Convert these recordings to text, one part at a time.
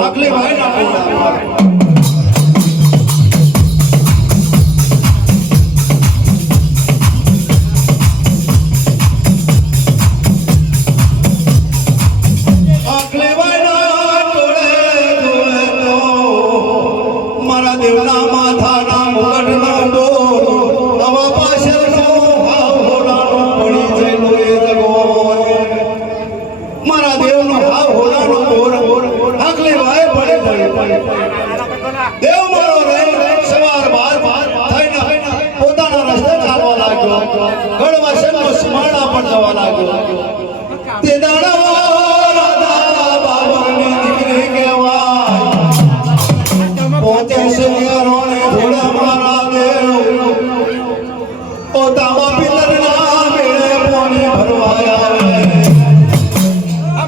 આખલી ભાઈ ના દેવ મારો રે સવાર બાર થઈને પોતાના રસ્તે ચાલવા લાગ્યો ગળવા શેનો સ્માણા પણ જવા લાગ્યો તે દાડો રાધા બાબરની દીકરી કહેવાય પોતે શિયારોને ધોળે મારા દેવ ઓ તાવા પિતરના મેળે પોની ભરવાયા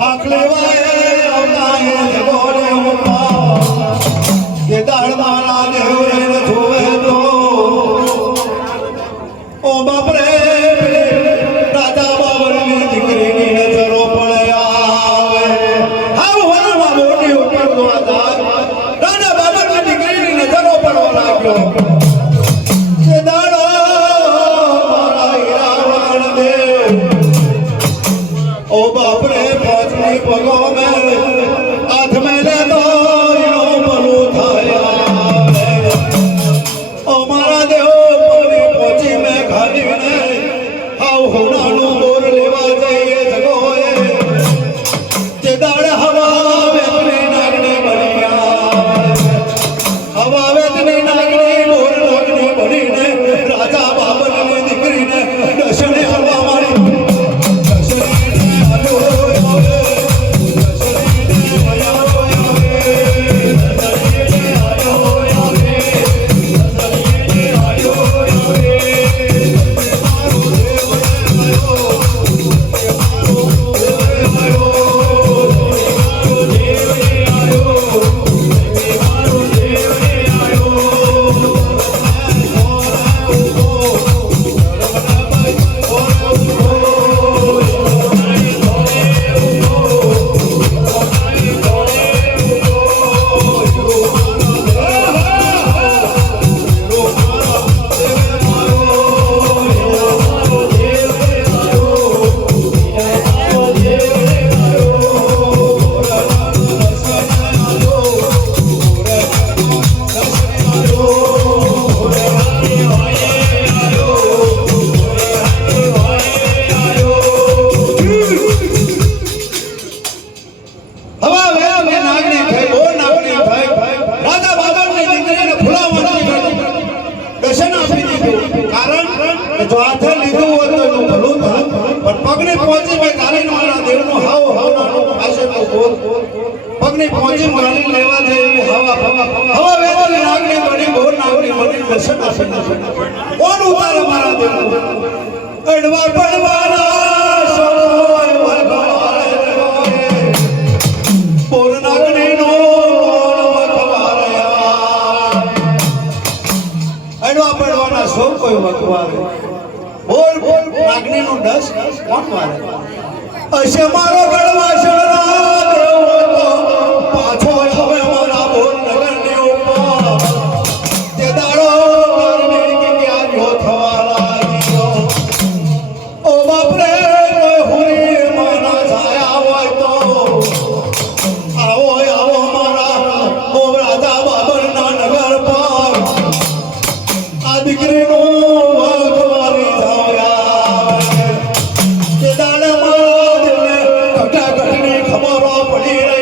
આખલે વાય આવતાએ જગોને ઉમા કે દાળ મારા દેવરે જોવે તો ઓ બાપ રે રાજા બાબરની દીકરીની નજરો પડે આવે હાવ વનમાં મોટી ઉપર દોડા રાજા બાબરની દીકરીની નજરો પડવા લાગ્યો કે દાડો મારા હીરાવણ દેવ ઓ બાપ રે પાંચમી પગો મેં હાથ મેં લેતો પગની પહોંચી ગાલી લેવા જઈ હવા વેદની નાગની બની બોર નાગની બની દર્શન આપે કોણ ઉતારે મારા દેવ અડવા પડવાના સોય વગવારે બોર નાગની નો વગવારયા અડવા પડવાના સો કોઈ વગવારે બોર નાગની નો દસ કોણ વારે અશે મારો ગળવા શરણા પાછો હવે મારા બોર નગરની ઉપર તે દાડો ગરમી કે ક્યાર્યો થવા લાગ્યો ઓ બાપ રે હુરી માના છાયા હોય તો આવો આવો મારા ઓ રાજા બાબરના નગર પર આ દીકરીનું વખ મારી જાવ્યા તે દાડે મારા દિલને ઘટાઘટની ખબરો પડી રહી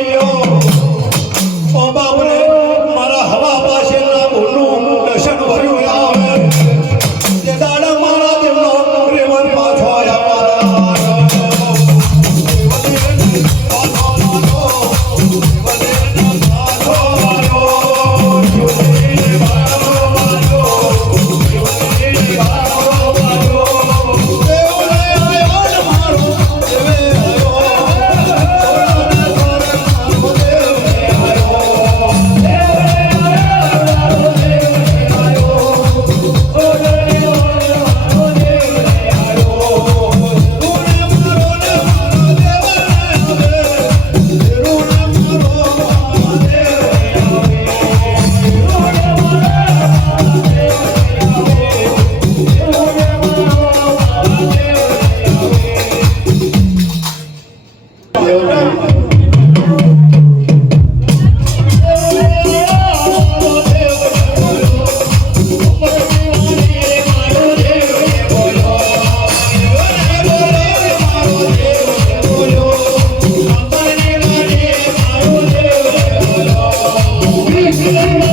એણે